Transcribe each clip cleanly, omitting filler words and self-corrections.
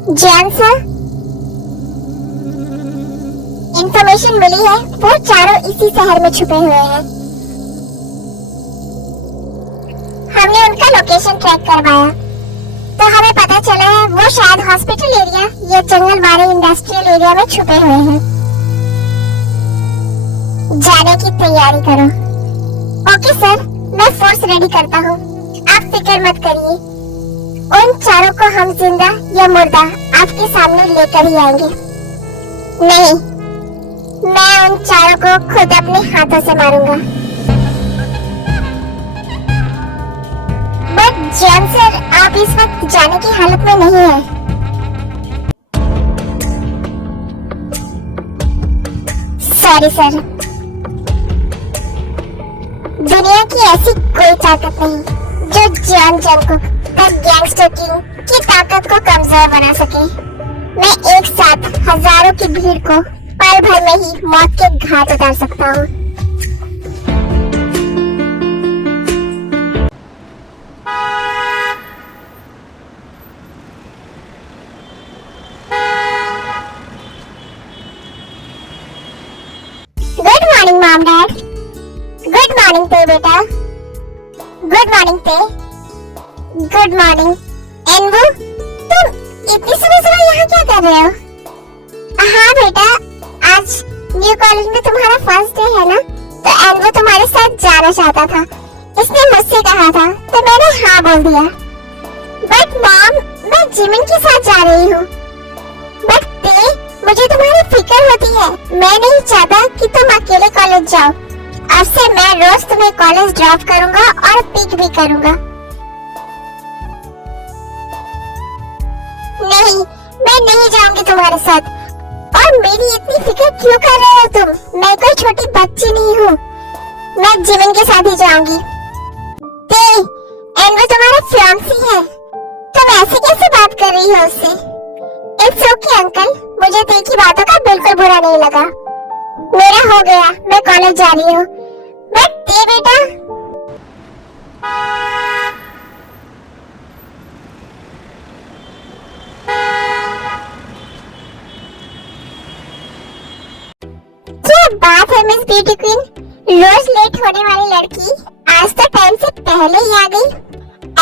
John sir, information मिली है वो चारों इसी शहर में छुपे हुए हैं। हमने उनका लोकेशन ट्रैक करवाया तो हमें पता चला है वो शायद हॉस्पिटल एरिया या जंगलबाड़ी इंडस्ट्रियल एरिया में छुपे हुए हैं। जाने की तैयारी करो। ओके सर, मैं फोर्स रेडी करता हूँ, आप फिक्र मत करिए। उन चारों को हम जिंदा या मुर्दा आपके सामने लेकर ही आएंगे। नहीं, मैं उन चारों को खुद अपने हाथों से मारूंगा। बट जॉन सर, आप इस वक्त जाने की हालत में नहीं हैं। सॉरी सर, दुनिया की ऐसी कोई ताकत नहीं जो John Jungkook the gangster king की ताकत को कमजोर बना सके। मैं एक साथ हजारों की भीड़ को पल भर में ही मौत के घाट उतार सकता हूँ। Good morning mom dad. Good morning ते बेटा। गुड मॉर्निंग ते। गुड मॉर्निंग एनवू, तुम इतनी सुबह सुबह यहाँ क्या कर रहे हो? हाँ बेटा, आज न्यू कॉलेज में तुम्हारा फर्स्ट डे है ना, तो एनवू तुम्हारे साथ जाना चाहता था। इसने मुझसे कहा था तो मैंने हाँ बोल दिया। बट मॉम, मैं जिमिन के साथ जा रही हूँ। बट ते, मुझे तुम्हारी फिक्र होती है। मैं नहीं चाहता कि तुम अकेले कॉलेज जाओ। अब से मैं रोज तुम्हें कॉलेज ड्रॉप करूंगा और पिक भी करूंगा। नहीं, मैं नहीं जाऊंगी तुम्हारे साथ। और मेरी इतनी फिक्र क्यों कर रहे हो तुम? मैं कोई छोटी बच्ची नहीं हूँ। मैं जिमिन के साथ ही जाऊंगी। ते, एनवू तुम्हारा फियांसी है। तुम ऐसे कैसे बात कर रही हो उससे? इट्स ओके अंकल, मुझे ते की बातों का बिल्कुल बुरा नहीं लगा। मेरा हो गया, मैं कॉलेज जा रही हूँ। बट ते बेटा, क्या बात है मिस ब्यूटी क्वीन, रोज लेट होने वाली लड़की आज तो टाइम से पहले ही आ गई।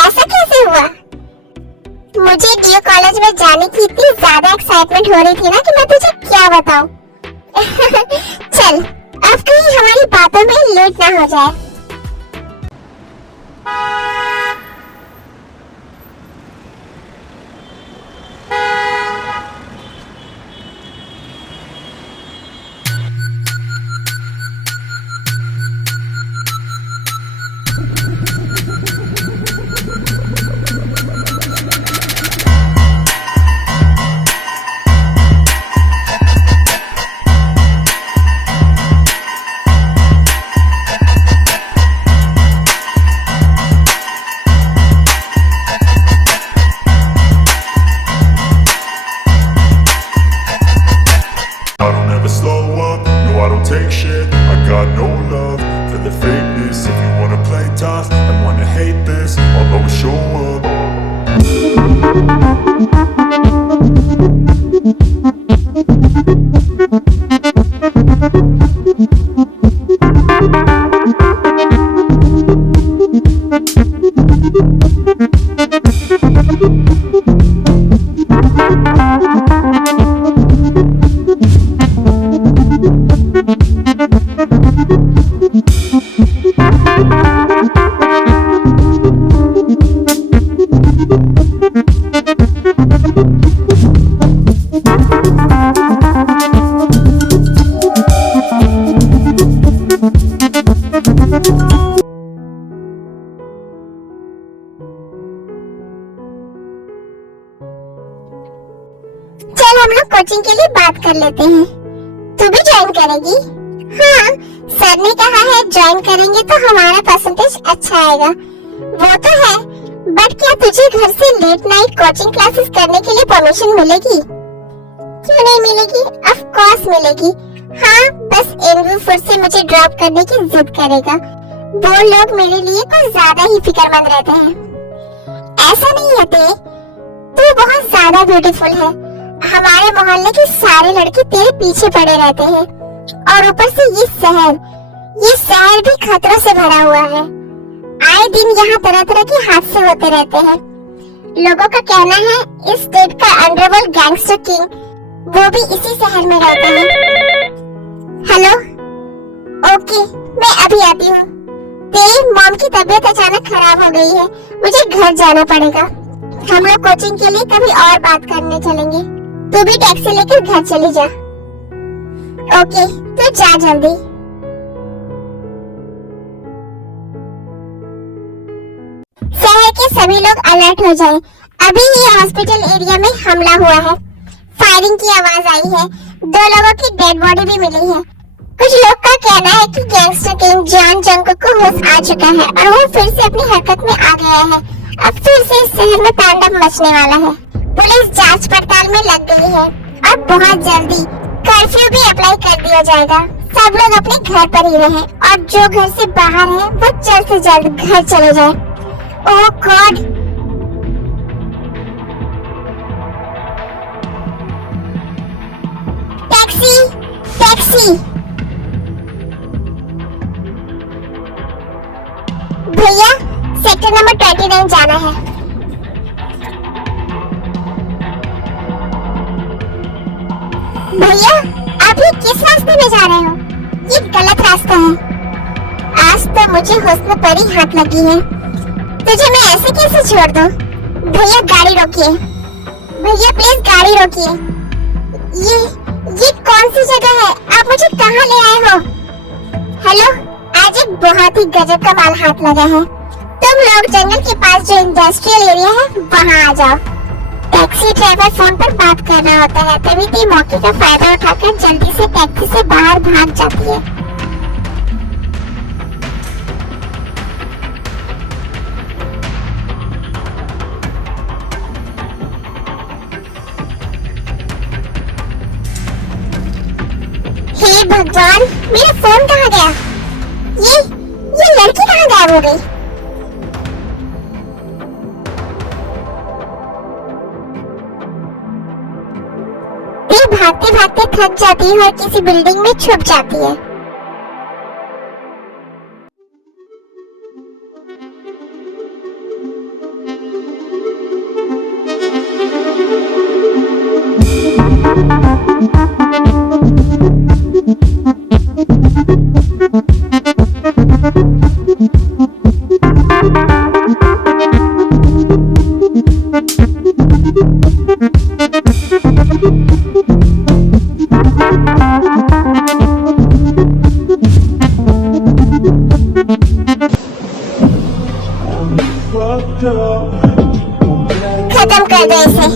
ऐसा कैसे हुआ? मुझे न्यू कॉलेज में जाने की इतनी ज्यादा एक्साइटमेंट हो रही थी ना कि मैं तुझे क्या बताऊं। चल, अब कहीं हमारी बातों में लेट ना हो जाए। Take shit, I got no love for the fakeness. If you wanna play tough and wanna hate this, I'll always show हम लोग कोचिंग के लिए बात कर लेते हैं। तू भी ज्वाइन करेगी? हाँ, सर ने कहा है ज्वाइन करेंगे तो हमारा परसेंटेज अच्छा आएगा। वो तो है, बट क्या तुझे घर से लेट नाइट कोचिंग क्लासेस करने के लिए परमिशन मिलेगी? क्यों नहीं मिलेगी? ऑफ कोर्स मिलेगी। हाँ, बस एनवू फिर से मुझे ड्रॉप करने की जिद करेगा। वो लोग मेरे लिए कुछ ज्यादा ही फिक्रमंद रहते हैं। ऐसा नहीं है, तू बहुत ज्यादा ब्यूटीफुल है। हमारे मोहल्ले के सारे लड़के तेरे पीछे पड़े रहते हैं और ऊपर से ये शहर भी खतरों से भरा हुआ है। आए दिन यहाँ तरह तरह के हादसे होते रहते हैं। लोगों का कहना है इस स्टेट का अंडरवर्ल्ड गैंगस्टर किंग वो भी इसी शहर में रहते हैं। हेलो, ओके, मैं अभी आती हूँ। तेरी मॉम की तबीयत अचानक खराब हो गई है, मुझे घर जाना पड़ेगा। हम लोग कोचिंग के लिए कभी और बात करने चलेंगे। तू भी टैक्सी लेकर घर चली जा। ओके, तू जा जल्दी। शहर के सभी लोग अलर्ट हो जाएं। अभी ही हॉस्पिटल एरिया में हमला हुआ है। फायरिंग की आवाज आई है। 2 लोगों की डेड बॉडी भी मिली है। कुछ लोग का कहना है कि गैंगस्टर किंग जॉन जंगकुक को होश आ चुका है और वो फिर से अपनी हरकत में आ गया है। अब फिर से इस शहर में तांडव मचने वाला है। पुलिस जांच पड़ताल में लग गई है और बहुत जल्दी कर्फ्यू भी अप्लाई कर दिया जाएगा। सब लोग अपने घर पर ही रहें और जो घर से बाहर है वो जल्द से जल्द घर चले जाए। ओह गॉड, टैक्सी टैक्सी। भैया, सेक्टर नंबर 29 जाना है। भैया, आप ये किस रास्ते में जा रहे हो? ये गलत रास्ता है। आज तो मुझे हुस्न पर ही हाथ लगी है। तुझे मैं ऐसे कैसे छोड़ दूं? भैया गाड़ी रोकिए। भैया प्लीज गाड़ी रोकिए। ये कौन सी जगह है? आप मुझे कहाँ ले आए हो? हेलो, आज एक बहुत ही गजब का माल हाथ लगा है। तुम लोग जंगल के पास जो इंडस्ट्रियल एरिया है वहाँ आ जाओ। टैक्सी ड्राइवर फोन पर बात कर रहा होता है, तभी ती मौके का फायदा उठाकर जल्दी से टैक्सी से बाहर भाग जाती है। हे भगवान, मेरा फोन कहाँ गया? ये लड़की कहाँ गायब हो गई? भागते भागते थक जाती है और किसी बिल्डिंग में छुप जाती है। खत्म कर दे इसे।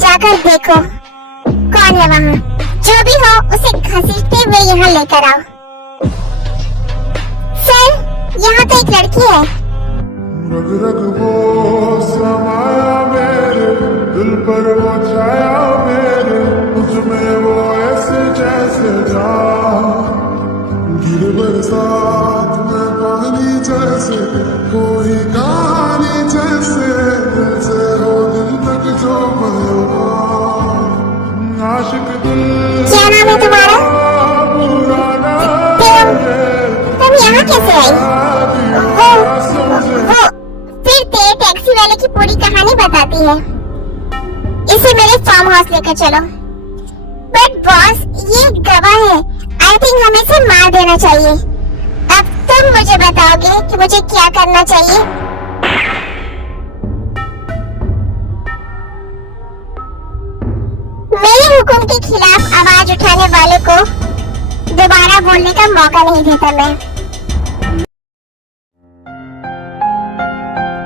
जाकर देखो कौन है वहाँ। जो भी हो उसे घसीटते हुए यहाँ लेकर आओ। सर, यहाँ तो एक लड़की है। रग रग वो समाया मेरे दिल पर, वो छाया मेरे मुझ में, वो ऐसे जैसे जान गिर बरसात में पानी जैसे, कोई कहानी जैसे, दिल से हो दिल तक जो पैगाम, आशिक दिल। क्या नाम है तुम्हारा? तुम यहाँ कैसे आई? वो फिर तेरे टैक्सी वाले की पूरी कहानी बता चाहती है। इसे मेरे फार्म हाउस लेकर चलो। बट बॉस, ये गवाह है। आई थिंक हमें इसे मार देना चाहिए। अब तुम मुझे बताओगे कि मुझे क्या करना चाहिए। मेरे हुक्म के खिलाफ आवाज उठाने वाले को दोबारा बोलने का मौका नहीं देता मैं।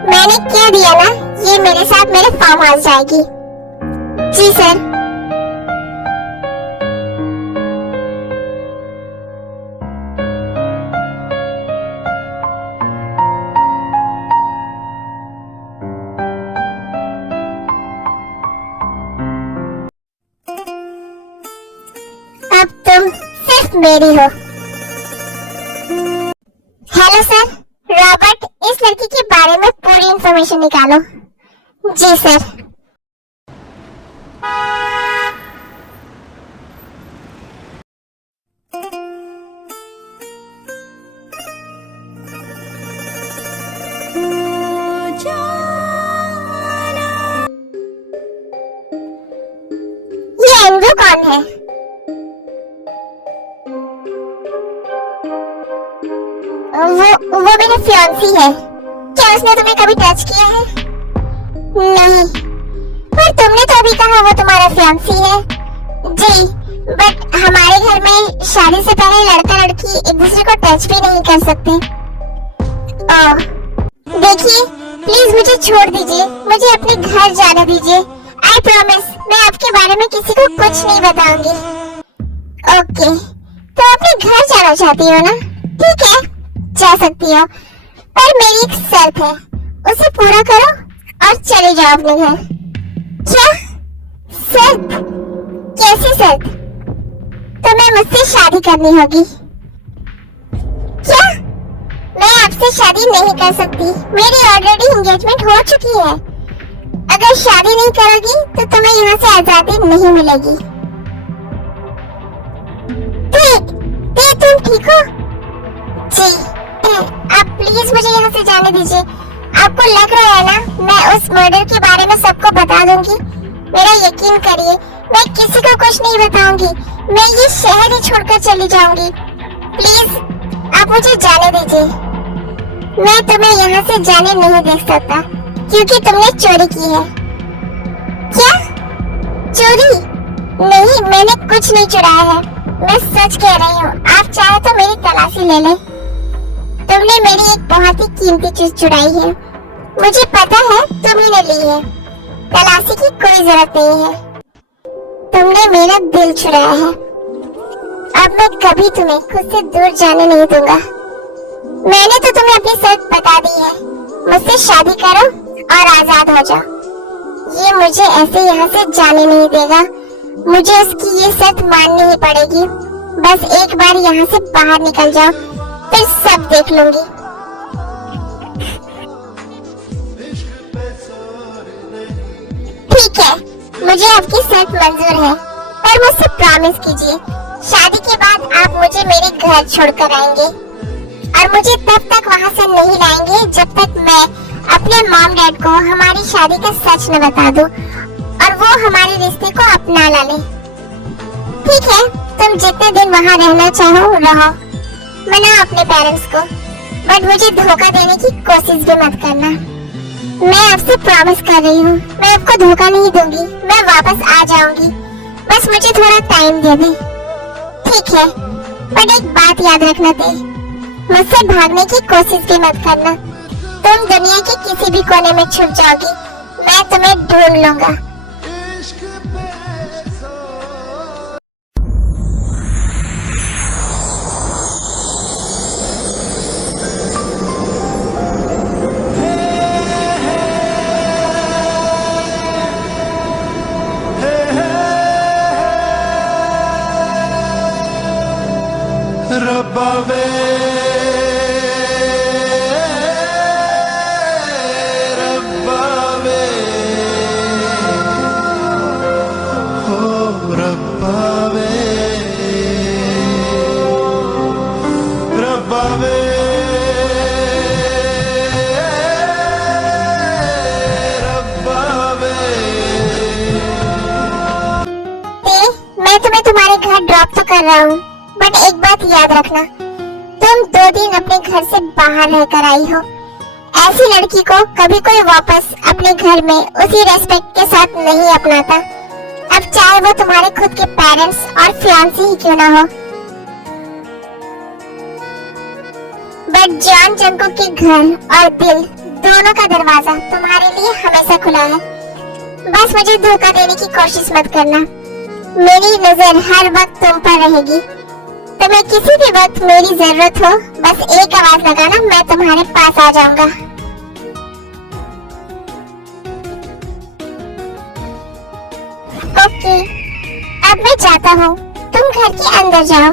मैंने कह दिया ना, ये मेरे साथ मेरे फार्म हाउस जाएगी। जी सर। अब तुम सिर्फ मेरी हो। हेलो सर, रॉबर्ट, इस लड़की के बारे में पूरी इंफॉर्मेशन निकालो। जी सर। ये एंड्रू कौन है? वो मेरी फियांसी है। क्या उसने तुम्हें कभी टच किया है? नहीं। पर तुमने तो अभी कहा वो तुम्हारा फियांसी है। जी, बट हमारे घर में शादी से पहले लड़का लड़की एक दूसरे को टच भी नहीं कर सकते। ओह, देखिए, प्लीज मुझे छोड़ दीजिए, मुझे अपने घर जाने दीजिए। आई प्रॉमिस, मैं आपके बारे में किसी को कुछ नहीं बताऊंगी। ओके, तो अपने घर जाना चाहती हो ना? ठीक है, जा सकती हो, पर मेरी एक शर्त है, उसे पूरा करो और चले जाओ अपने घर। क्या शर्त? कैसी शर्त? तुम्हें मुझसे शादी करनी होगी। क्या? मैं आपसे शादी नहीं कर सकती, मेरी ऑलरेडी एंगेजमेंट हो चुकी है। अगर शादी नहीं करोगी तो तुम्हें यहाँ से आजादी नहीं मिलेगी। तुम ठीक हो? जी। आप प्लीज मुझे यहाँ से जाने दीजिए। आपको लग रहा है ना मैं उस मर्डर के बारे में सबको बता दूंगी? मेरा यकीन करिए, मैं किसी को कुछ नहीं बताऊंगी। मैं ये शहर ही छोड़कर चली जाऊंगी। प्लीज आप मुझे जाने दीजिए। मैं तुम्हें यहाँ से जाने नहीं दे सकता क्योंकि तुमने चोरी की है। क्या चोरी? नहीं, मैंने कुछ नहीं चुराया है, मैं सच कह रही हूँ। आप चाहे तो मेरी तलाशी ले ले। तुमने मेरी एक बहुत ही कीमती चीज चुराई है। मुझे पता है तुमही ने ली है। तलाशी की कोई जरूरत नहीं है। तुमने मेरा दिल चुराया है। अब मैं कभी तुम्हें खुद से दूर जाने नहीं दूंगा। मैंने तो तुम्हें अपनी शर्त बता दी है, मुझसे शादी करो और आजाद हो जाओ। ये मुझे ऐसे यहाँ से जाने नहीं देगा। मुझे उसकी ये शर्त माननी ही पड़ेगी। बस एक बार यहाँ से बाहर निकल जाओ, फिर सब देख लूंगी। ठीक है, मुझे आपकी शर्त मंजूर है, पर मुझसे प्रॉमिस कीजिए शादी के बाद आप मुझे मेरे घर छोड़कर आएंगे और मुझे तब तक वहाँ से नहीं लाएंगे जब तक मैं अपने मॉम डैड को हमारी शादी का सच न बता दूं और वो हमारे रिश्ते को अपना ला ले। ठीक है, तुम जितने दिन वहाँ रहना चाहो रहो, मनाओ अपने पेरेंट्स को, बट मुझे धोखा देने की कोशिश भी मत करना। मैं आपसे प्रॉमिस कर रही हूँ, मैं आपको धोखा नहीं दूंगी। मैं वापस आ जाऊंगी, बस मुझे थोड़ा टाइम दे दे। ठीक है, बट एक बात याद रखना दे, मुझसे भागने की कोशिश भी मत करना। तुम दुनिया के किसी भी कोने में छुप जाओगी, मैं तुम्हें ढूंढ लूंगा। रब्बा वे रब्बा वे तुम्हें ड्रॉप तो कर रहा हूँ, बट एक बात याद रखना, तुम 2 दिन अपने घर से बाहर रहकर आई हो। ऐसी लड़की को कभी कोई वापस अपने घर में उसी रेस्पेक्ट के साथ नहीं अपनाता, अब चाहे वो तुम्हारे खुद के पेरेंट्स और फियांसी ही क्यों ना हो। बट जॉन जंकुक के घर और दिल दोनों का दरवाजा तुम्हारे लिए हमेशा खुला है। बस मुझे धोखा देने की कोशिश मत करना। मेरी नजर हर वक्त तुम पर रहेगी। तुम्हें किसी भी वक्त मेरी जरूरत हो, बस एक आवाज लगाना, मैं तुम्हारे पास आ जाऊंगा। ओके, अब मैं जाता हूँ, तुम घर के अंदर जाओ।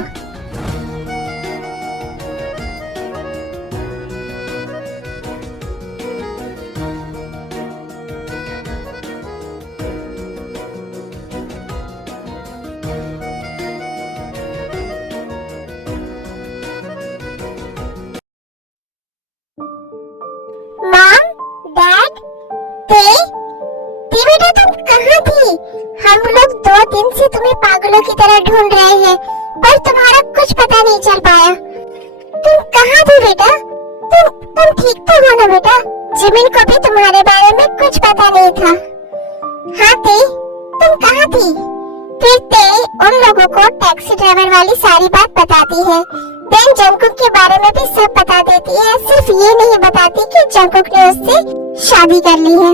मॉम, डैड, ते बेटा तुम कहाँ थी? हम लोग 2 दिन से तुम्हें पागलों की तरह ढूंढ रहे हैं, पर तुम्हारा कुछ पता नहीं चल पाया। तुम कहाँ थी बेटा? तुम ठीक तो हो ना बेटा? जिमिन को भी तुम्हारे बारे में कुछ पता नहीं था। हाँ ते, तुम कहाँ थी? फिर ते उन लोगों को टैक्सी ड्राइवर वाली सारी बात बताती है। देन जंकुक के बारे में भी सब बता देती है, सिर्फ ये नहीं बताती कि जंकुक ने उससे शादी कर ली है।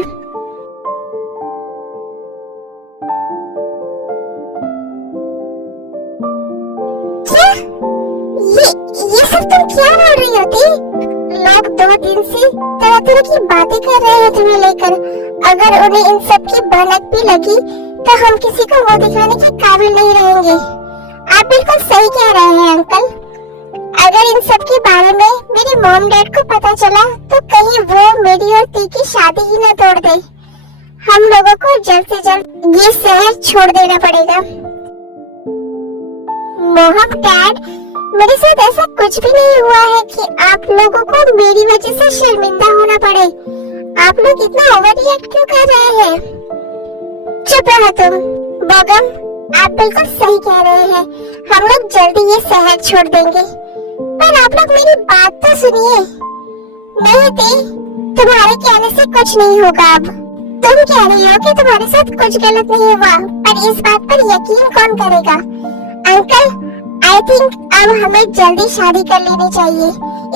क्या? ये सब तुम क्या बोल रही होती? लोग 2 दिन से तरह तरह की बातें कर रहे हैं तुम्हें लेकर। अगर उन्हें इन सब की भनक भी लगी तो हम किसी को वो दिखाने के काबिल नहीं रहेंगे। आप बिल्कुल सही कह रहे हैं अंकल। अगर इन सब के बारे में मेरे मॉम डैड को पता चला तो कहीं वो मेरी और ती की शादी ही न तोड़ दे। हम लोगों को जल्द से जल्द ये शहर छोड़ देना पड़ेगा। मोहम डैड, मेरे साथ ऐसा कुछ भी नहीं हुआ है कि आप लोगों को मेरी वजह से शर्मिंदा होना पड़े। आप लोग इतना ओवर रिएक्ट क्यों कर रहे हैं? चुप रहो तुम। बगम, आप बिल्कुल सही कह रहे हैं, हम लोग जल्दी ये शहर छोड़ देंगे। पर आप लोग मेरी बात तो सुनिए। नहीं थे, तुम्हारे कहने से कुछ नहीं होगा। अब तुम कह रही हो कि तुम्हारे साथ कुछ गलत नहीं हुआ, पर इस बात पर यकीन कौन करेगा? अंकल, आई थिंक अब हमें जल्दी शादी कर लेनी चाहिए।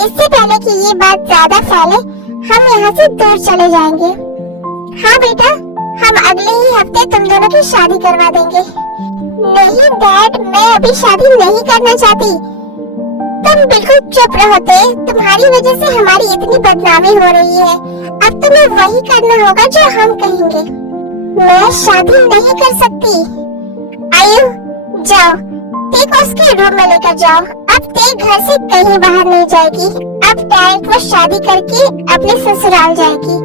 इससे पहले कि ये बात ज्यादा फैले, हम यहाँ से दूर चले जाएंगे। हाँ बेटा, हम अगले ही हफ्ते तुम दोनों की शादी करवा देंगे। नहीं डैड, मैं अभी शादी नहीं करना चाहती। तुम बिल्कुल चुप रहोते, तुम्हारी वजह से हमारी इतनी बदनामी हो रही है। अब तुम्हें वही करना होगा जो हम कहेंगे। मैं शादी नहीं कर सकती। आयु, जाओ, ते को उसके रूम में लेकर जाओ। अब ते घर से कहीं बाहर नहीं जाएगी। अब डायरेक्ट वो शादी करके अपने ससुराल जाएगी।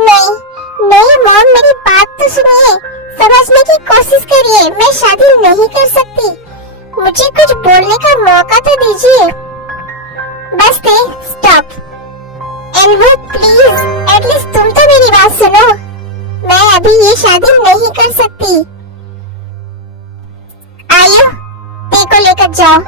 नहीं नहीं मॉम, मेरी बात तो सुनिए, समझने की कोशिश करिए। मैं शादी नहीं कर सकती, मुझे कुछ बोलने का मौका तो दीजिए। बस ते, स्टॉप। एल्वो प्लीज, एटलीस्ट तुम तो मेरी बात सुनो। मैं अभी ये शादी नहीं कर सकती। आयो, ते को लेकर जाओ।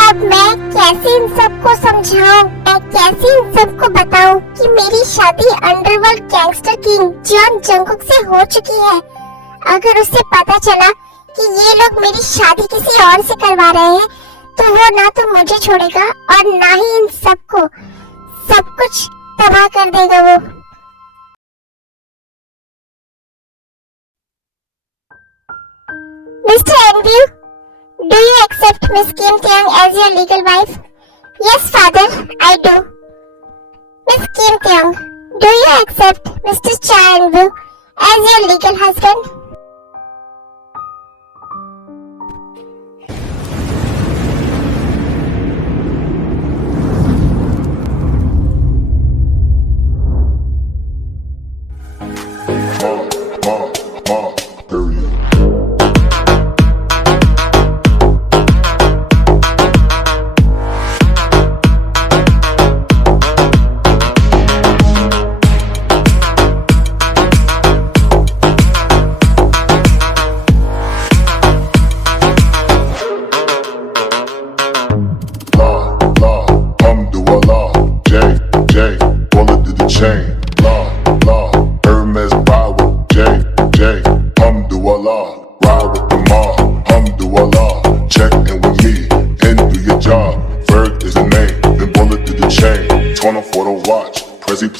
अब मैं कैसे इन सबको समझाऊं? मैं कैसे इन सबको बताऊं कि मेरी शादी underworld gangster king John Jungkook से हो चुकी है? अगर उसे पता चला कि ये लोग मेरी शादी किसी और से करवा रहे हैं, तो वो ना तो मुझे छोड़ेगा और ना ही इन सबको। सब कुछ तबाह कर देगा वो। मिस्टर एनव्यू, do you accept Miss Kim Tiang as your legal wife? Yes, father, I do. Miss Kim Tiang, do you accept Mr. Cha Eun-woo as your legal husband?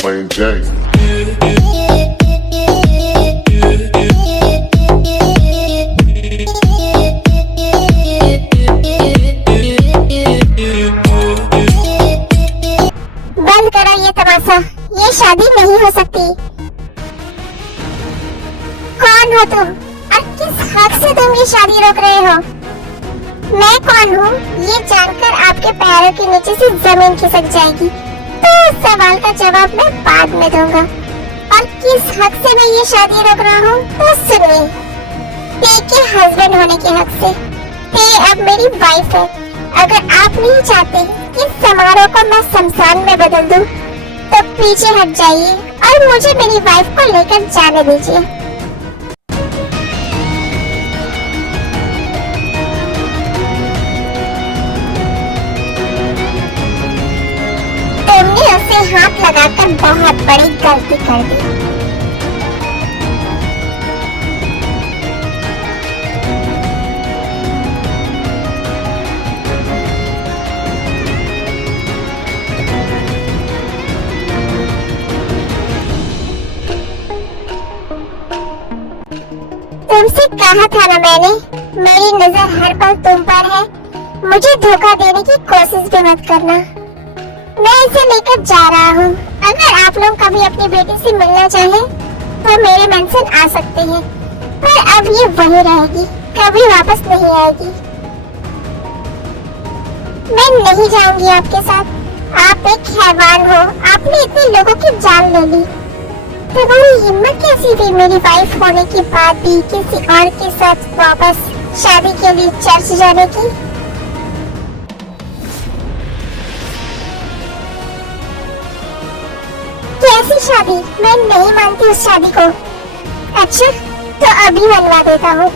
Plain Jane. बंद करो ये तमाशा, ये शादी नहीं हो सकती। कौन हो तुम और किस हक से तुम ये शादी रोक रहे हो? मैं कौन हूँ ये जानकर आपके पैरों के नीचे से जमीन खिसक जाएगी। तो उस सवाल का जवाब मैं बाद में दूंगा। और किस हक से मैं ये शादी रोक रहा हूँ तो सुनिए। ते के हस्बैंड होने के हक से। ते अब मेरी वाइफ है। अगर आप नहीं चाहते कि समारोह को मैं शमशान में बदल दूं, तो पीछे हट जाइए और मुझे मेरी वाइफ को लेकर जाने दीजिए। तुमने उसे हाथ लगाकर बहुत बड़ी गलती कर दी। तुमसे कहा था ना मैंने, मेरी नजर हर पल तुम पर है। मुझे धोखा देने की कोशिश भी मत करना। मैं इसे लेकर जा रहा हूँ। अगर आप लोग कभी अपनी बेटी से मिलना चाहें, तो मेरे मेंशन आ सकते हैं। पर अब ये वही रहेगी, कभी वापस नहीं आएगी। मैं नहीं जाऊंगी आपके साथ। आप एक हैवान हो। आपने इतने लोगों की जान ले ली। तुम्हारी हिम्मत कैसी थी मेरी वाइफ होने के बाद भी किसी और के साथ वापस शादी के लिए चर्च जाने की? कैसी शादी? मैं नहीं मानती उस शादी को। अच्छा, तो अभी मनवा देता हूँ।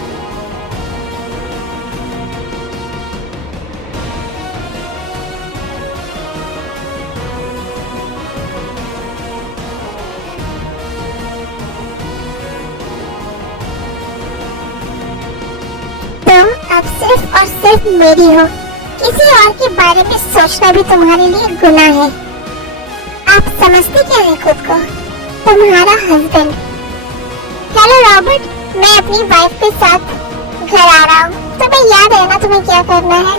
तुम अब सिर्फ और सिर्फ मेरी हो। किसी और के बारे में सोचना भी तुम्हारे लिए गुनाह है। आप समझते क्या है खुद को? तुम्हारा हस्बैंड। हेलो रॉबर्ट, मैं अपनी वाइफ के साथ घर आ रहा हूँ। तुम्हें याद है ना तुम्हें क्या करना है?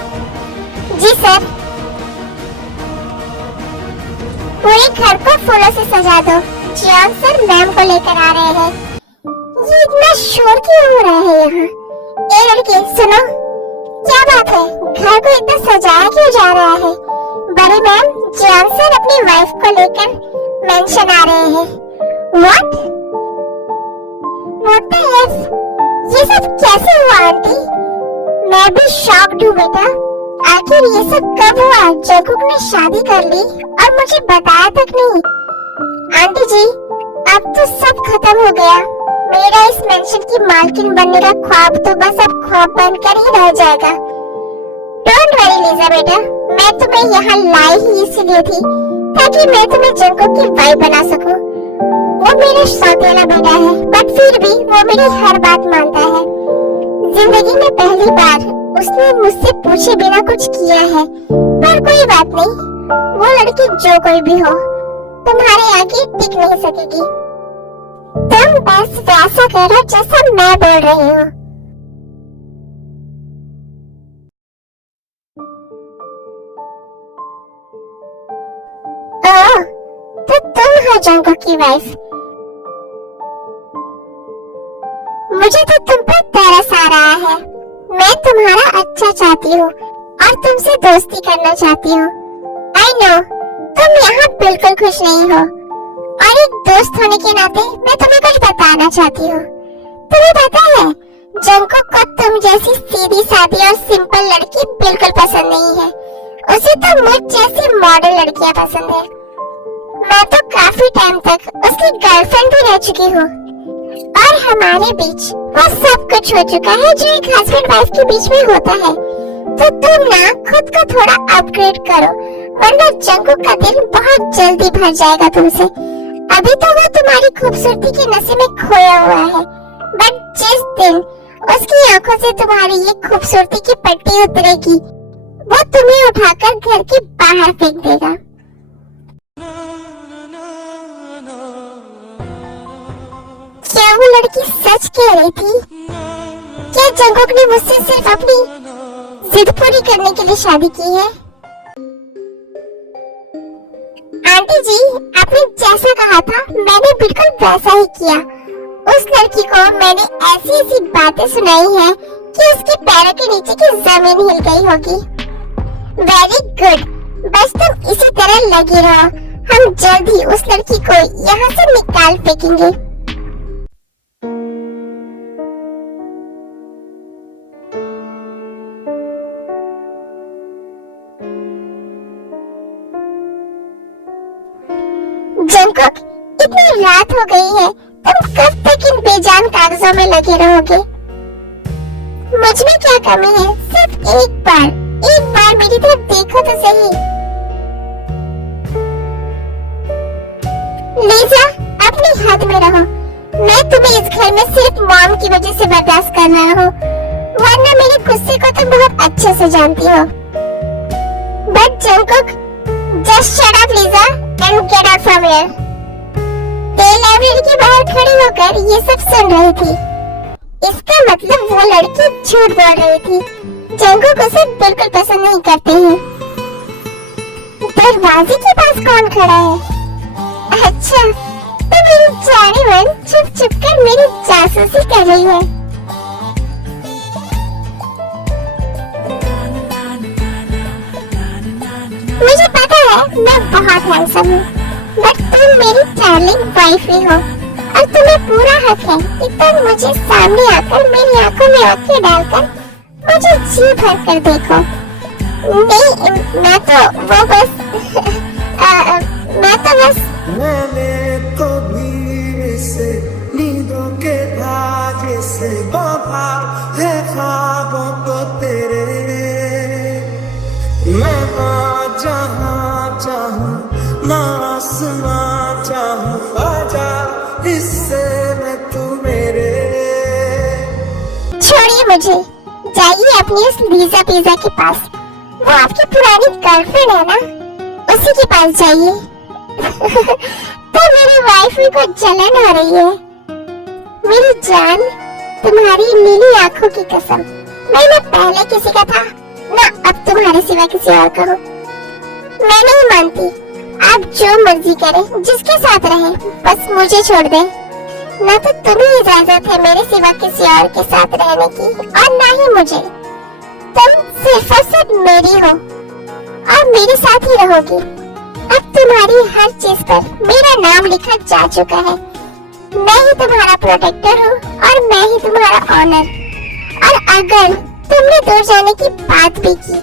जी सर। पूरे घर को फूलों से सजा दो। जॉन सर मैम को लेकर आ रहे हैं। ये इतना शोर क्यों हो रहा है यहाँ? ए लड़के सुनो, क्या बात है? घर को इतना सजाया क्यों जा रहा है? बड़ी मैम, जॉन सर अपनी वाइफ को लेकर मेंशन आ रहे हैं। What the hell? ये सब कैसे हुआ आंटी? मैं भी शॉक्ड हूँ बेटा। आखिर ये सब कब हुआ? जैकब ने शादी कर ली और मुझे बताया तक नहीं। आंटी जी, अब तो सब खत्म हो गया। मेरा इस मेंशन की मालकिन बनने का ख्वाब तो बस अब ख्वाब बनकर ही रह जाएगा। डोंट वरी लीजा बेटा, मैं तुम्हें यहाँ लाई ही इसलिए थी ताकि मैं तुम्हें जंको की वाइफ बना सकूं। वो मेरा सौतेला बेटा है, बट फिर भी वो मेरी हर बात मानता है। जिंदगी में पहली बार उसने मुझसे पूछे बिना कुछ किया है। पर कोई बात नहीं, वो लड़की जो कोई भी हो, तुम्हारे आगे टिक नहीं सकेगी। तुम बस वैसा करो जैसा मैं बोल रही हूँ। ओह, तो तुम हो जंको की वाइफ। मुझे तो तुम पर तरस आ रहा है। मैं तुम्हारा अच्छा चाहती हूँ और तुमसे दोस्ती करना चाहती हूँ। आई नो, तुम यहाँ बिल्कुल खुश नहीं हो और एक दोस्त होने के नाते मैं तुम्हें कुछ बताना चाहती हूँ। तुम्हें पता है, जंको को तुम जैसी सीधी सादी और सिंपल लड़की बिल्कुल पसंद नहीं है। उसे तो मुझ जैसी मॉडल लड़कियाँ पसंद है। मैं तो काफी टाइम तक उसकी गर्लफ्रेंड भी रह चुकी हूँ और हमारे बीच वो सब कुछ हो चुका है जो एक हस्बैंड वाइफ के बीच में होता है। तो तुम ना खुद को थोड़ा अपग्रेड करो, वरना जंको का दिल बहुत जल्दी भर जाएगा तुमसे। अभी तो वो तुम्हारी खूबसूरती के नशे में खोया हुआ है, बट जिस दिन उसकी आंखों से तुम्हारी ये खूबसूरती की पट्टी उतरेगी, वो तुम्हें उठाकर घर के बाहर फेंक देगा। क्या वो लड़की सच कह रही थी? क्या जंगकुक ने मुझसे सिर्फ अपनी जिद पूरी करने के लिए शादी की है? आंटी जी, आपने जैसा कहा था मैंने बिल्कुल वैसा ही किया। उस लड़की को मैंने ऐसी ऐसी बातें सुनाई है कि उसके पैरों के नीचे की जमीन हिल गई होगी। वेरी गुड, बस तुम इसी तरह लगे रहो, हम जल्द ही उस लड़की को यहाँ से निकाल फेंकेंगे। जंगकुक, इतनी रात हो गई है, तुम कब तक इन बेजान कागजों में लगे रहोगे? मुझ में क्या कमी है? सिर्फ एक बार मेरी तरफ देखो तो सही। लीजा, अपनी हद में रहो। मैं तुम्हें इस घर में सिर्फ मॉम की वजह से बर्दाश्त कर रहा हूँ, वरना मेरे गुस्से को तुम बहुत अच्छे से जानती हो। But Jungkook, just shut up Lisa and get out from here. ते लाइब्रेरी के बाहर खड़ी होकर ये सब सुन रही थी। इसका मतलब वो लड़की झूठ बोल रही थी। जंगकुक उसे बिल्कुल पसंद नहीं करते हैं। दरवाजे के पास कौन खड़ा है? अच्छा, तो मेरी जानी मन छुप कर मेरी जासूसी कर रही है। मुझे पता है मैं बहुत हैंडसम हूँ, बट तुम मेरी डार्लिंग वाइफ ही हो और तुम्हें पूरा हक है कि तुम मुझे सामने आकर मेरी आंखों में आंखें डालकर मुझे जी भर कर देखो। नहीं, मैं तो बस मैंने तो भी से नींदों के धागे से बांधा है ख्वाबों को तेरे। मैं जहाँ चाहूँ ना आसमां चाहूँ, आजा इससे मैं तू मेरे। छोड़िए मुझे, जाइए अपनी उस लीजा पिज़्ज़ा के पास। वो आपकी पुरानी गर्लफ्रेंड है ना, उसी के पास जाइए। तो मेरी वाइफ को जलन हो रही है। मेरी जान, तुम्हारी नीली आंखों की कसम, मैं न पहले किसी का था न अब तुम्हारे सिवा किसी और का हूँ। मैं नहीं मानती, आप जो मर्जी करें, जिसके साथ रहे, बस मुझे छोड़ दे। न तो तुम्हें इजाजत है मेरे सिवा किसी और के साथ रहने की, और न ही मुझे। तुम सिर्फ और सिर्फ मेरी हो और मेरे साथ ही रहोगी। अब तुम्हारी हर चीज पर मेरा नाम लिखा जा चुका है। मैं ही तुम्हारा प्रोटेक्टर हूँ और मैं ही तुम्हारा ऑनर। और अगर तुमने दूर जाने की बात भी की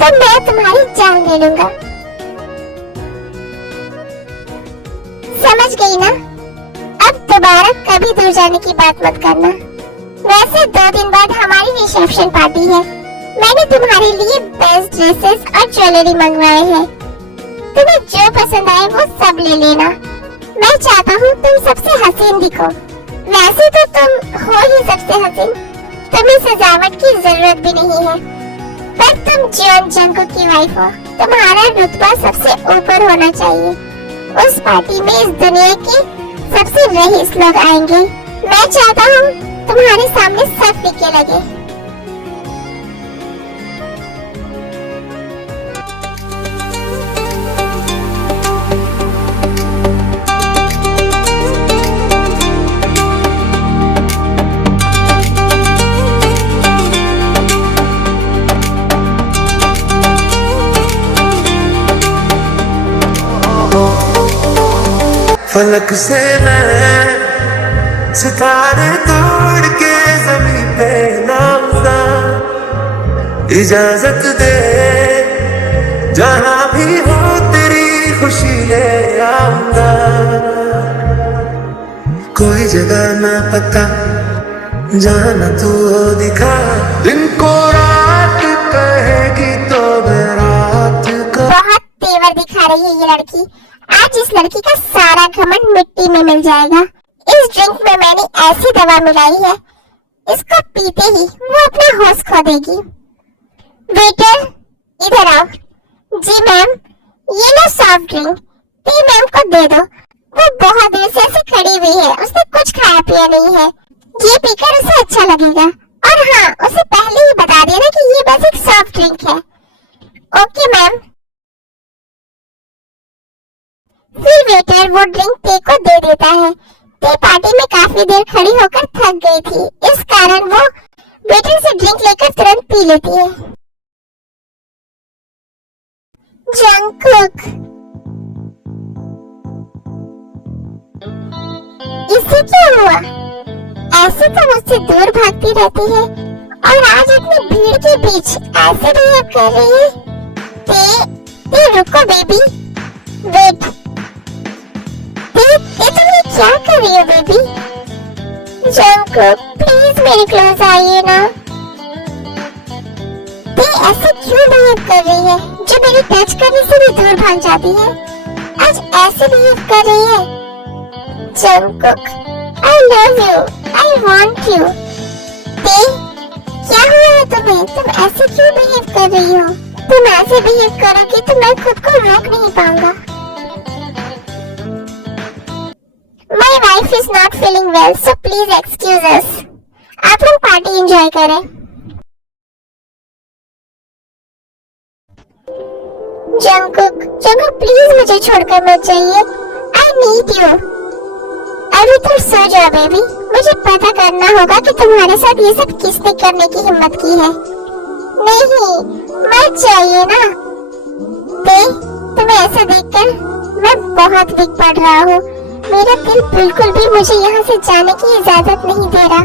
तो मैं तुम्हारी जान ले लूंगा। समझ गई ना? अब दोबारा कभी दूर जाने की बात मत करना। वैसे 2 दिन बाद हमारी रिसेप्शन पार्टी है। मैंने तुम्हारे लिए बेस्ट ड्रेसेस और ज्वेलरी मंगवाए हैं। तुम्हें जो पसंद आए वो सब ले लेना। मैं चाहता हूँ तुम सबसे हसीन दिखो। वैसे तो तुम हो ही सबसे हसीन, तुम्हें सजावट की जरूरत भी नहीं है। पर तुम जियोन जंगकुक की वाइफ हो, तुम्हारा रुतबा सबसे ऊपर होना चाहिए। उस पार्टी में इस दुनिया के सबसे रईस लोग आएंगे। मैं चाहता हूँ तुम्हारे सामने सब फीके लगे। फलक से मैं सितारे तोड़ के जमीन पे नामदा, इजाजत दे जहाँ भी हो तेरी खुशी ले आऊंगा। कोई जगह ना पता जहाँ न तू हो दिखा, दिन को रात कहेगी तो रात को। बहुत तेवर दिखा रही है ये लड़की। आज इस लड़की का सारा घमंड मिट्टी में मिल जाएगा। इस ड्रिंक में मैंने ऐसी दवा मिलाई है, इसको पीते ही वो अपना होश खो देगी। वेटर, इधर आओ। जी मैम, ये लो सॉफ्ट ड्रिंक, टी मैम को दे दो। वो बहुत देर से ऐसे खड़ी हुई है, उसने कुछ खाया पिया नहीं है, ये पीकर उसे अच्छा लगेगा। और हाँ, उसे पहले ही बता देना कि ये बस एक सॉफ्ट ड्रिंक है। Okay ma'am. फिर वेटर वो ड्रिंक ते को दे देता है। ते पार्टी में काफी देर खड़ी होकर थक गई थी, इस कारण वो वेटर से ड्रिंक लेकर तुरंत पी लेती है। जंगकुक, इसे क्या हुआ? ऐसे तो मुझसे दूर भागती रहती है और आज इतनी भीड़ के बीच ऐसे बिहेव कर रही है। ते रुको बेबी, वेट। ते तुम ये क्या कर रही हो बेबी? जंगकुक प्लीज मेरे क्लोज आइए ना। ते ऐसे क्यों बिहेव कर रही है, जो मेरी टच करने से भी दूर भाग जाती है? आज ऐसे बिहेव कर रही है। Jungkook, I love you, I want you। ते, क्या हुआ है तुम्हें? तुम ऐसे क्यों बिहेव कर रही हो? तुम ऐसे बिहेव करोगी तो मैं खुद को रोक नहीं पाऊंगा। My wife is not feeling well, so please excuse us। आप लोग पार्टी एंजॉय करें। जंगकुक प्लीज मुझे छोड़कर मत जाइए। I need you। अभी तुम सो जाओ बेबी, मुझे पता करना होगा कि तुम्हारे साथ ये सब किसने करने की हिम्मत की है। नहीं, मत जाइए ना। तुम्हें ऐसा देखकर मैं बहुत वीक पड़ रहा हूँ। मेरा दिल बिल्कुल भी मुझे यहाँ से जाने की इजाजत नहीं दे रहा,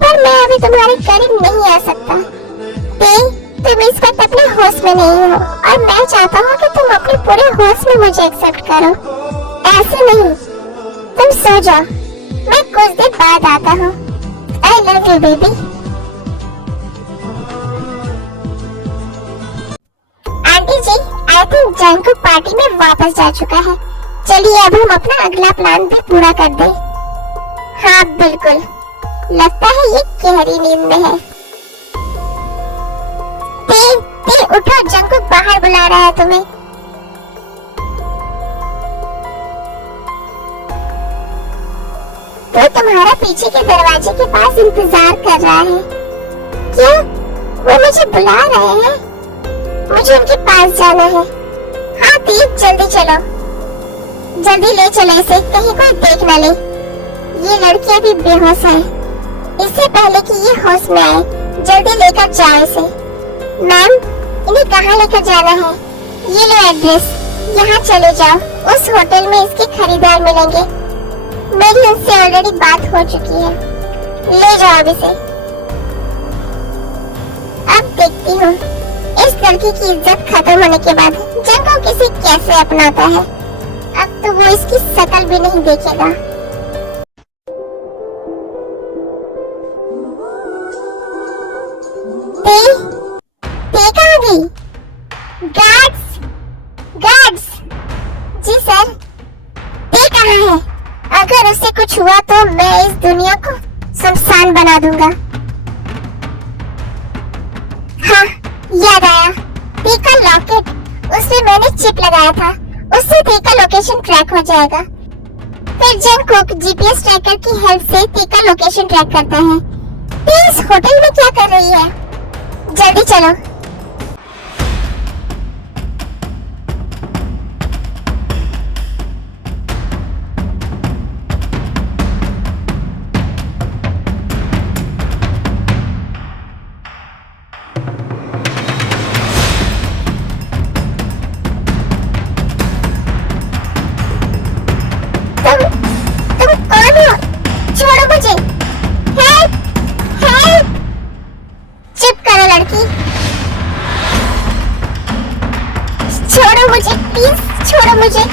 पर मैं अभी तुम्हारे करीब नहीं आ सकता। तुम इस वक्त अपने होश में नहीं हो और मैं चाहता हूँ कि तुम अपने पूरे होश में मुझे एक्सेप्ट करो। ऐसे नहीं, तुम सो जाओ, मैं कुछ देर बाद आता हूँ। I love you baby। Aunty ji, I think Jungkook party में वापस जा चुका है। चलिए अब हम अपना अगला प्लान भी पूरा कर दें। हाँ बिल्कुल, लगता है ये गहरी नींद में है। ते उठो, जंगकुक बाहर बुला रहा है तुम्हें। तो तुम्हारा पीछे के दरवाजे के पास इंतजार कर रहा है। क्या? वो मुझे बुला रहे हैं? मुझे उनके पास जाना है। हाँ तीर, जल्दी चलो, जल्दी ले चलो इसे, कहीं कोई देख न ले। ये लड़की अभी बेहोश है, इससे पहले कि ये होश में आए, जल्दी लेकर जाओ इसे। मैम, इन्हें कहाँ लेकर जाना है? ये लो एड्रेस, यहाँ चले जाओ, उस होटल में इसके खरीदार मिलेंगे। मेरी उससे ऑलरेडी बात हो चुकी है, ले जाओ अब इसे। अब देखती हूँ इस लड़की की इज्जत खत्म होने के बाद जंगकुक इसे कैसे अपनाता है। अब तो वो इसकी शक्ल भी नहीं देखेगा। ते कहाँ गई? गार्ड्स, जी सर। ते कहाँ है? अगर उससे कुछ हुआ तो मैं इस दुनिया को शमशान बना दूंगा। हाँ, याद आया, ते का लॉकेट, उसमें मैंने चिप लगाया था, उससे ते का लोकेशन ट्रैक हो जाएगा। फिर जंगकुक जीपीएस ट्रैकर की हेल्प से ते का लोकेशन ट्रैक करता है। ते इस होटल में क्या कर रही है? जल्दी चलो। तुम कौन हो? छोड़ो मुझे। Help, help. चुप करो लड़की, छोड़ो मुझे प्लीज, छोड़ो मुझे।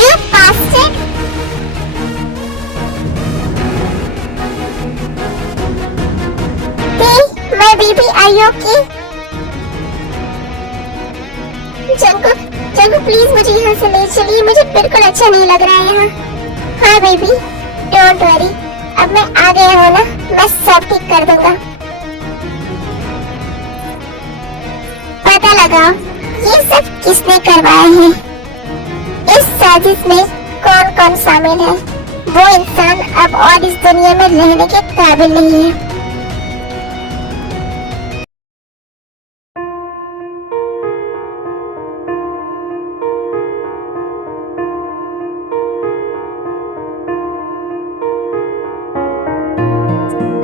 You bastard! Hey, my baby, are you okay? Jungkook please मुझे यहाँ से ले चलिए, मुझे बिल्कुल अच्छा नहीं लग रहा है यहाँ। हाँ बेबी, डोंट वरी, अब मैं आ गया हूँ ना, मैं सब ठीक कर दूंगा। पता लगाओ ये सब किसने करवाया है। इस साजिश में कौन कौन शामिल है। वो इंसान अब और इस दुनिया में रहने के काबिल नहीं है।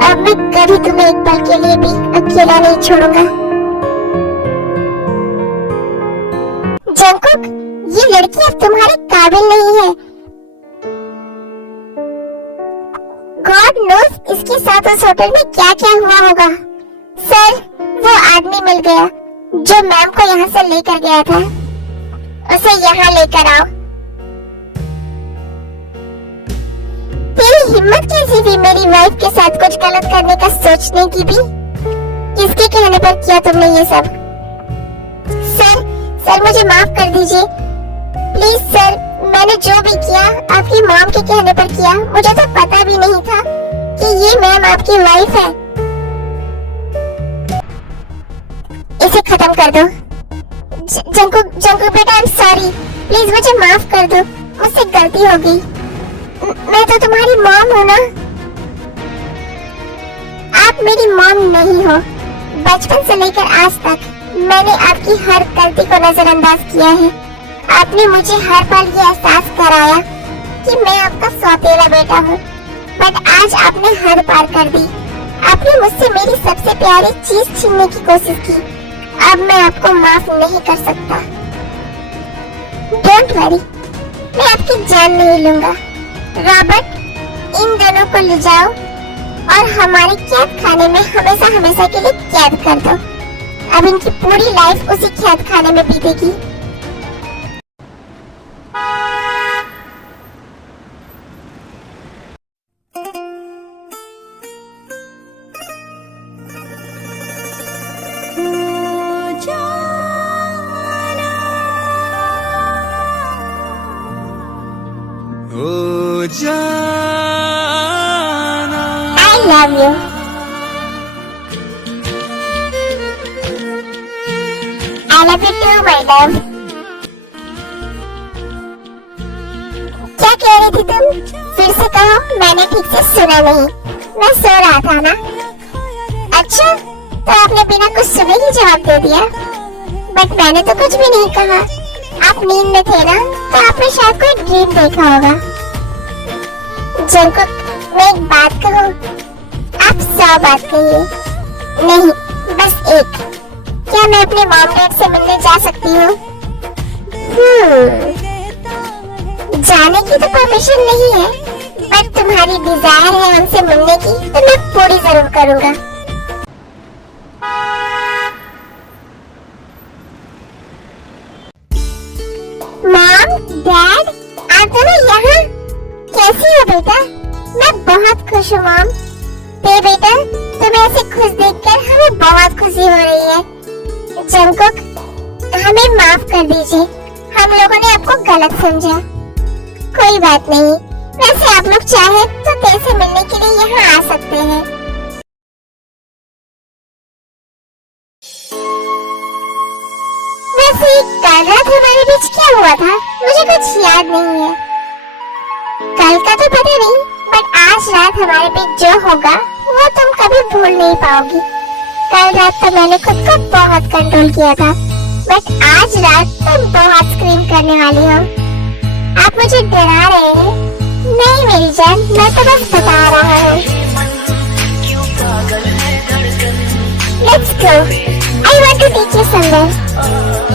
अब मैं कभी तुम्हें एक पल के लिए भी अकेला नहीं छोड़ूंगा। जंगकुक, ये लड़की अब तुम्हारे काबिल नहीं है। गॉड नोस इसके साथ उस होटल में क्या क्या हुआ होगा। सर, वो आदमी मिल गया जो मैम को यहाँ से लेकर गया था। उसे यहाँ लेकर आओ। तेरी हिम्मत कैसी थी मेरी वाइफ के साथ कुछ गलत करने का सोचने की भी। किसके कहने पर किया तुमने ये सब। सर मुझे माफ कर दीजिए प्लीज सर। मैंने जो भी किया आपकी मॉम के कहने पर किया। मुझे तो पता भी नहीं था कि ये मैम आपकी वाइफ है। इसे खत्म कर दो। जंगकुक बेटा, आई एम सॉरी, प्लीज मुझे माफ कर दो, मुझसे गलती हो गई। मैं तो तुम्हारी मॉम हूँ ना। आप मेरी मॉम नहीं हो। बचपन से लेकर आज तक मैंने आपकी हर गलती को नजरअंदाज किया है। आपने मुझे हर पल ये एहसास कराया कि मैं आपका सौतेला बेटा हूँ, बट आज आपने हद पार कर दी। आपने मुझसे मेरी सबसे प्यारी चीज छीनने की कोशिश की। अब मैं आपको माफ नहीं कर सकता। डोंट वरी, मैं आपकी जान नहीं लूंगा। रॉबर्ट, इन दोनों को ले जाओ और हमारे कैद खाने में हमेशा के लिए कैद कर दो। अब इनकी पूरी लाइफ उसी कैद खाने में बीतेगी। I love you. I love you too, my love. क्या कह रही थी तुम? फिर से कहो, मैंने ठीक से सुना नहीं। मैं सो रहा था ना। अच्छा, तो आपने बिना कुछ सुने ही जवाब दे दिया। बट मैंने तो कुछ भी नहीं कहा। आप नींद में थे ना, तो आपने शायद कोई ड्रीम देखा होगा। जंगकुक, मैं एक बात कहूँ? आप 100 बात कहिए। नहीं, बस एक। क्या मैं अपने मॉम डैड से मिलने जा सकती हूँ? जाने की तो परमिशन नहीं है, बट तुम्हारी डिजायर है उनसे मिलने की, तो मैं पूरी जरूर करूँगा। मॉम, डैड, आप दोनों यहाँ? कैसी हो बेटा? मैं बहुत खुश हूँ मॉम। बेटा, तुम्हें ऐसे खुश देखकर हमें बहुत खुशी हो रही है। जंगकुक, हमें माफ कर दीजिए, हम लोगों ने आपको गलत समझा। कोई बात नहीं, वैसे आप लोग चाहे तो तेरे से मिलने के लिए यहाँ आ सकते हैं। वैसे कल रात हमारे बीच क्या हुआ था मुझे कुछ याद नहीं है। कल का तो पता नहीं, बट आज रात हमारे बीच जो होगा वो तुम कभी भूल नहीं पाओगी। कल रात तो मैंने खुद को बहुत कंट्रोल किया था, बट आज रात तुम बहुत स्क्रीम करने वाली हो। आप मुझे डरा रहे हैं? नहीं मेरी जान, मैं तो बस बता रहा हूँ। Let's go. I want to take you somewhere.